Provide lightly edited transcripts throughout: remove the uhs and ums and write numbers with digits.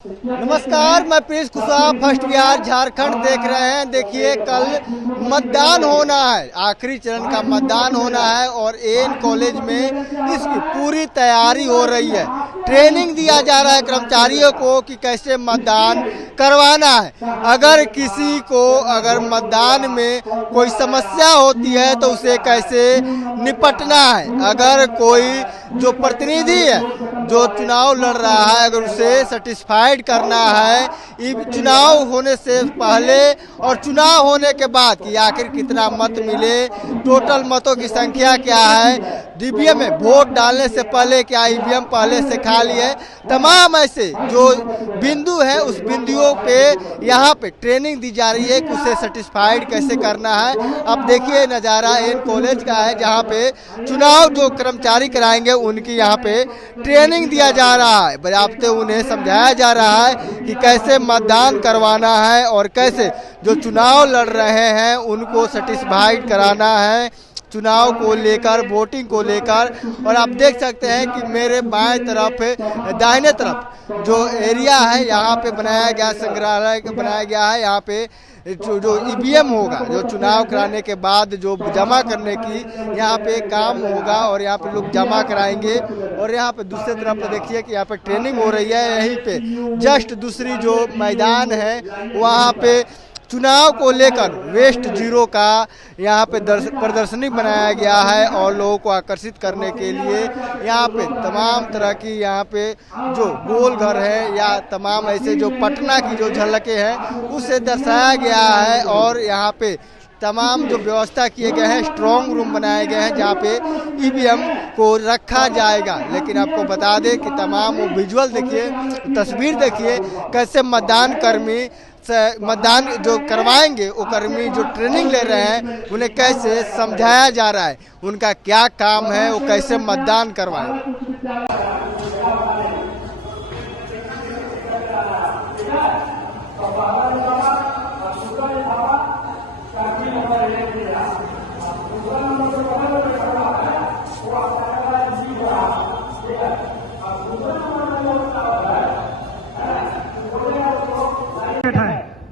नमस्कार, मैं Prince Kushwaha first Bihar Jharkhand देख रहे हैं। देखिए, कल मतदान होना है, आखिरी चरण का मतदान होना है और एन कॉलेज में इसकी पूरी तैयारी हो रही है। ट्रेनिंग दिया जा रहा है कर्मचारियों को कि कैसे मतदान करवाना है। अगर मतदान में कोई समस्या होती है तो उसे कैसे निपटना है। अगर कोई जो प्रतिनिधि है जो चुनाव लड़ रहा है, अगर उसे सेटिस्फाइड करना है चुनाव होने से पहले और चुनाव होने के बाद कि आखिर कितना मत मिले, टोटल मतों की संख्या क्या है, डीवीएम में वोट डालने से पहले क्या ईवीएम पहले से खाली है, तमाम ऐसे जो बिंदु है उस बिंदुओं पे यहाँ पे ट्रेनिंग दी जा रही है कि उसे सेटिस्फाइड कैसे करना है। अब देखिए, नज़ारा एन कॉलेज का है जहाँ पे चुनाव जो कर्मचारी कराएंगे उनकी यहाँ पे ट्रेनिंग दिया जा रहा है। बजाबते उन्हें समझाया जा रहा है कि कैसे मतदान करवाना है और कैसे जो चुनाव लड़ रहे हैं उनको सेटिस्फाइड कराना है चुनाव को लेकर, वोटिंग को लेकर। और आप देख सकते हैं कि मेरे बाएं तरफ, दाहिने तरफ जो एरिया है यहाँ पे बनाया गया, संग्रहालय बनाया गया है। यहाँ पे जो ईवीएम होगा, जो चुनाव कराने के बाद जो जमा करने की यहाँ पे काम होगा और यहाँ पे लोग जमा कराएंगे। और यहाँ पे दूसरे तरफ देखिए कि यहाँ पे ट्रेनिंग हो रही है। यहीं पे जस्ट दूसरी जो मैदान है वहाँ पे चुनाव को लेकर वेस्ट जीरो का यहाँ पे प्रदर्शनी बनाया गया है और लोगों को आकर्षित करने के लिए यहाँ पे तमाम तरह की यहाँ पे जो गोल घर है या तमाम ऐसे जो पटना की जो झलकें हैं उसे दर्शाया गया है। और यहाँ पे तमाम जो व्यवस्था किए गए हैं, स्ट्रॉन्ग रूम बनाए गए हैं जहाँ पे ईवीएम को रखा जाएगा। लेकिन आपको बता दें कि तमाम वो विजुअल देखिए, तस्वीर देखिए कैसे मतदान जो करवाएंगे वो कर्मी जो ट्रेनिंग ले रहे हैं उन्हें कैसे समझाया जा रहा है, उनका क्या काम है, वो कैसे मतदान करवाएं।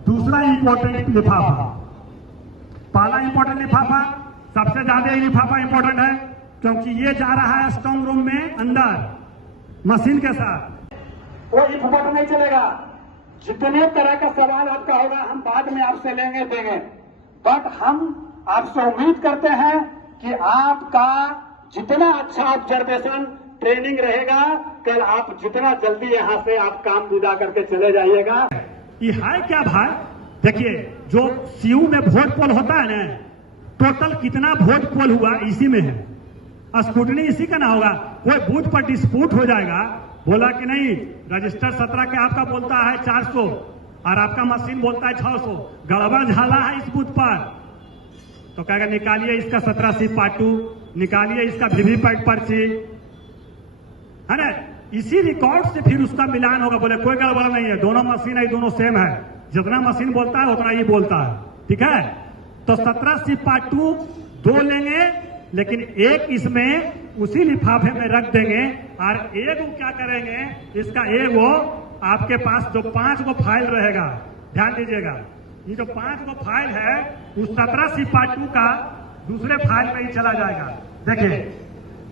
दूसरा इंपॉर्टेंट लिफाफा, पहला इंपॉर्टेंट लिफाफा सबसे ज्यादा लिफाफा इंपॉर्टेंट है क्योंकि ये जा रहा है स्ट्रॉन्ग रूम में अंदर मशीन के साथ। कोई फुटबॉल नहीं चलेगा। जितने तरह का सवाल आपका होगा हम बाद में आपसे देंगे, बट हम आपसे उम्मीद करते हैं कि आपका जितना अच्छा ऑब्जर्वेशन ट्रेनिंग रहेगा, कल आप जितना जल्दी यहाँ से आप काम विदा करके चले जाइएगा। ये है क्या भाई? देखिए, जो सीयू में वोट पोल होता है ना, टोटल कितना वोट पोल हुआ इसी में है। स्क्रूटनी इसी का ना होगा। कोई बूथ पर डिस्प्यूट हो जाएगा, बोला कि नहीं रजिस्टर 17 के आपका बोलता है 400 और आपका मशीन बोलता है 600, गड़बड़ झाला है इस बूथ पर, तो कहेगा निकालिए इसका 17C पार्ट 2, निकालिए इसका वीवीपैट पर्ची, है ना। इसी रिकॉर्ड से फिर उसका मिलान होगा। बोले कोई गड़बड़ नहीं है, दोनों मशीन है, दोनों सेम है, जितना मशीन बोलता है उतना ही बोलता है, ठीक है। तो 17C पार्ट 2 2 लेंगे, लेकिन एक इसमें उसी लिफाफे में रख देंगे और एक वो क्या करेंगे, इसका एक वो आपके पास जो 5 गो फाइल रहेगा, ध्यान दीजिएगा, ये जो 5 गो फाइल है उस 17C पार्ट 2 का दूसरे फाइल में ही चला जाएगा। देखिए,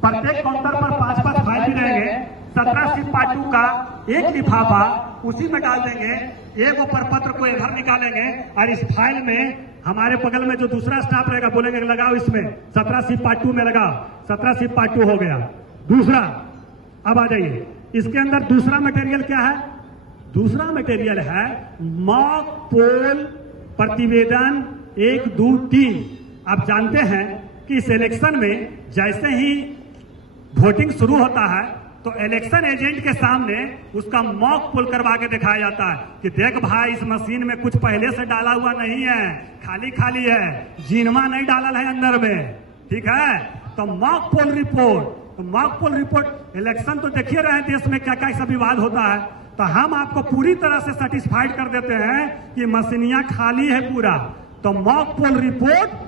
प्रत्येक काउंटर पर 5-5 फाइल भी रहेंगे। 17C पार्ट 2 का एक लिफाफा उसी में डाल देंगे, एक प्रपत्र को इधर निकालेंगे और इस फाइल में हमारे बगल में जो दूसरा स्टाफ रहेगा बोलेंगे लगाओ इसमें 17C पार्ट 2 में लगाओ। 17C पार्ट 2 हो गया। दूसरा, अब आ जाइए, इसके अंदर दूसरा मटेरियल क्या है? दूसरा मटेरियल है मॉक पोल प्रतिवेदन 1, 2, 3। आप जानते हैं कि इस इलेक्शन में जैसे ही वोटिंग शुरू होता है तो इलेक्शन एजेंट के सामने उसका मॉक पोल करवा के दिखाया जाता है कि देख भाई, इस मशीन में कुछ पहले से डाला हुआ नहीं है, खाली खाली है, जीनमा नहीं डाला है अंदर में, ठीक है। तो मॉक पोल रिपोर्ट, तो मॉक पोल रिपोर्ट, इलेक्शन तो देखिए रहे हैं देश में क्या क्या ऐसा विवाद होता है, तो हम आपको पूरी तरह से सेटिस्फाइड कर देते हैं कि मशीनियां खाली है पूरा। तो मॉक पोल रिपोर्ट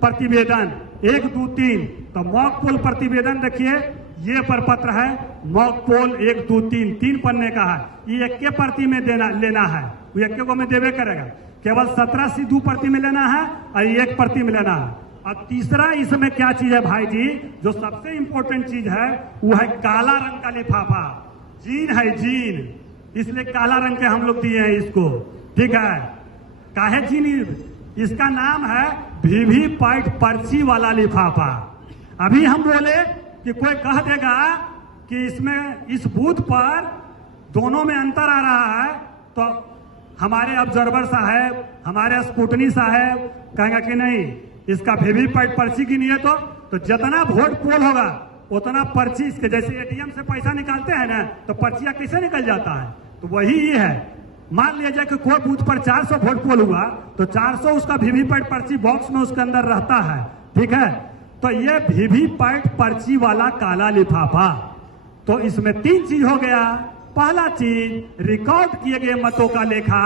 प्रतिवेदन 1, 2, 3, तो मॉक पोल प्रतिवेदन देखिए ये प्रपत्र है मॉक पोल 1, 2, 3 पन्ने का है। ये एक के प्रति में लेना है, वो एक को में देवे करेगा। केवल 17 सी 2 प्रति में लेना है और 1 प्रति में लेना है। और तीसरा इसमें क्या चीज है भाई जी, जो सबसे इंपॉर्टेंट चीज है वो है काला रंग का लिफाफा। जीन है जीन, इसलिए काला रंग के हम लोग दिए हैं इसको, ठीक है। काहे जीन, इसका नाम है वीवीपैट पर्ची वाला लिफाफा। अभी हम बोले कि कोई कह देगा कि इसमें इस बूथ पर दोनों में अंतर आ रहा है, तो हमारे ऑब्जर्वर साहब, हमारे स्कूटनी साहब कहेंगे कि नहीं, इसका वीवीपैट पर्ची की नहीं है तो जितना वोट पोल होगा उतना पर्ची इसके, जैसे एटीएम से पैसा निकालते हैं ना तो पर्चियां कैसे निकल जाता है, तो वही ये है। मान लीजिए कि कोई बूथ पर 400 वोट पोल हुआ तो 400 उसका वीवीपैट पर्ची बॉक्स में उसके अंदर रहता है, ठीक है। तो ये वीवीपैट पर्ची वाला काला लिफाफा, तो इसमें 3 चीज हो गया। पहला चीज, रिकॉर्ड किए गए मतों का लेखा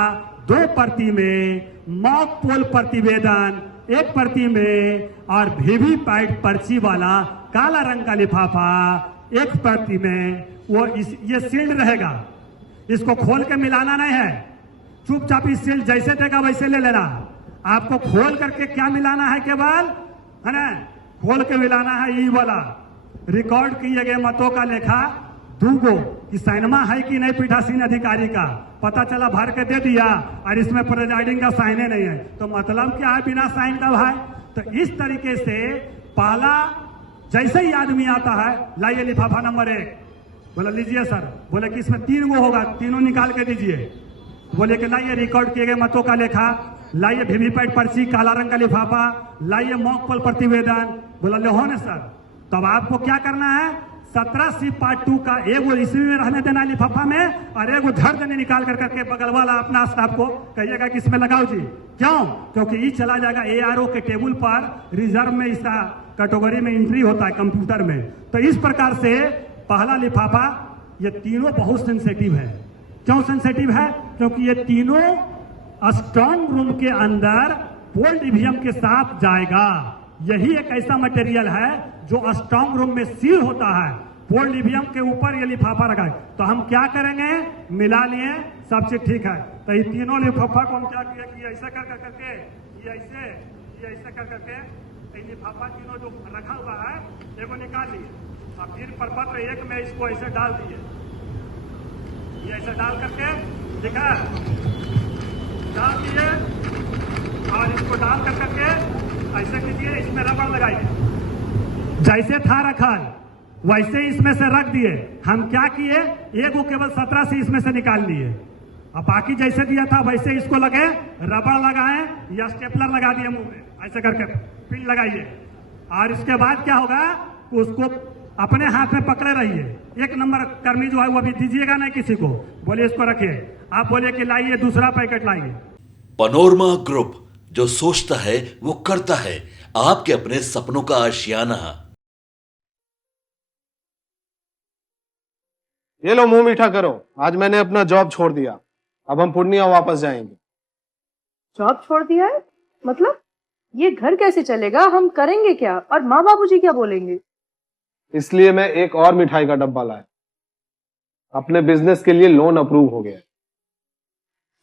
2 प्रति में, मॉक पोल प्रतिवेदन 1 प्रति में, और वीवीपैट पर्ची वाला काला रंग का लिफाफा 1 प्रति में। वो ये सील्ड रहेगा, इसको खोल के मिलाना नहीं है। चुपचाप इस सील्ड जैसे देगा वैसे ले लेना। आपको खोल करके क्या मिलाना है, केवल है ना, खोल के मिलाना है ई वाला रिकॉर्ड किए गए मतों का लेखा 2 गो कि साइनमा है कि नहीं पीठासीन अधिकारी का, पता चला भर के दे दिया और इसमें प्रेजाइडिंग का साइने नहीं है, तो मतलब क्या है बिना साइन का भाई। तो इस तरीके से पहला जैसे ही आदमी आता है, लाइए लिफाफा नंबर 1, बोला लीजिए सर, बोले कि इसमें 3 गो होगा, तीनों निकाल के दीजिए। बोले कि लाइए रिकॉर्ड किए गए मतों का लेखा, लाइए वीवीपैट पर्ची काला रंग का लिफाफा, लाइए मॉक पोल प्रतिवेदन। बोला ले हो ना सर, तब आपको क्या करना है, 17 सी पार्ट 2 का एगो ईस्वी में रहने देना लिफाफा में, और एगो धर देने निकाल कर करके बगल वाला अपना स्टाफ को कहिएगा कि इसमें लगाओ जी। क्यों? क्योंकि ये चला जाएगा ARO के टेबल पर, रिजर्व में इसका कैटेगरी में एंट्री होता है कंप्यूटर में। तो इस प्रकार से पहला लिफाफा, ये तीनों बहुत सेंसिटिव है। क्यों सेंसिटिव है? क्योंकि ये तीनों स्ट्रांग रूम के अंदर पोल ईवीएम के साथ जाएगा। यही एक ऐसा मटेरियल है जो स्ट्रांग रूम में सील होता है, पोल ईवीएम के ऊपर ये लिफाफा रखा है। तो हम क्या करेंगे, मिला लिए, सब चीज ठीक है। तो ये तीनों लिफाफा को हम क्या किया कि ऐसा कर करके, ये ऐसे कर करके लिफाफा तीनों जो रखा हुआ है एगो निकाल लिए, और फिर प्रपत्र 1 में इसको ऐसे डाल दिए, ये ऐसे डाल करके, ठीक है, डाल दिए, और इसको डाल कर करके ऐसे कीजिए, इसमें रबड़ लगाइए, जैसे था रखा वैसे ही इसमें से रख दिए। हम क्या किए, एक वो केवल 17 से इसमें से निकाल लिए, और बाकी जैसे दिया था वैसे इसको लगे, रबड़ लगाए या स्टेपलर लगा दिए मुंह में, ऐसे करके पिन लगाइए। और इसके बाद क्या होगा, उसको अपने हाथ में पकड़े रहिए। 1 नंबर कर्मी जो है वो अभी दीजिएगा नहीं किसी को, बोलिए इसको रखिए, आप बोलिए कि लाइए दूसरा पैकेट लाइए। पैनोरमा ग्रुप, जो सोचता है वो करता है, आपके अपने सपनों का आशियाना। ये लो मुंह मीठा करो, आज मैंने अपना जॉब छोड़ दिया, अब हम पूर्णिया वापस जाएंगे। जॉब छोड़ दिया है? मतलब ये घर कैसे चलेगा, हम करेंगे क्या, और माँ बाबूजी क्या बोलेंगे? इसलिए मैं एक और मिठाई का डब्बा लाया, अपने बिजनेस के लिए लोन अप्रूव हो गया।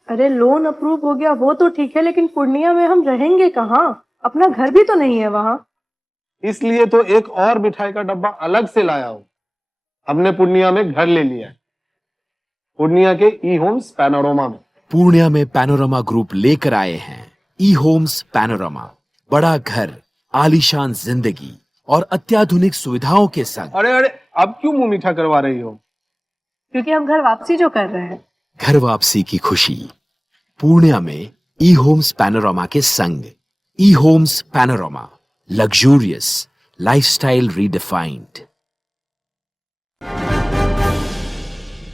अरे लोन अप्रूव हो गया वो तो ठीक है, लेकिन पूर्णिया में हम रहेंगे कहाँ, अपना घर भी तो नहीं है वहाँ। इसलिए तो एक और मिठाई का डब्बा अलग से लाया हूँ। हमने पूर्णिया में घर ले लिया है, पूर्णिया के ई होम्स पैनोरमा में। पूर्णिया में पैनोरमा ग्रुप लेकर आए हैं ई होम्स पैनोरमा, बड़ा घर, आलीशान जिंदगी और अत्याधुनिक सुविधाओं के संग। अरे अब क्यों मुंह मीठा करवा रही हो? क्योंकि हम घर वापसी जो कर रहे हैं। घर वापसी की खुशी पूर्णिया में ई होम्स पैनोरमा के संग। ई homes panorama, luxurious lifestyle redefined.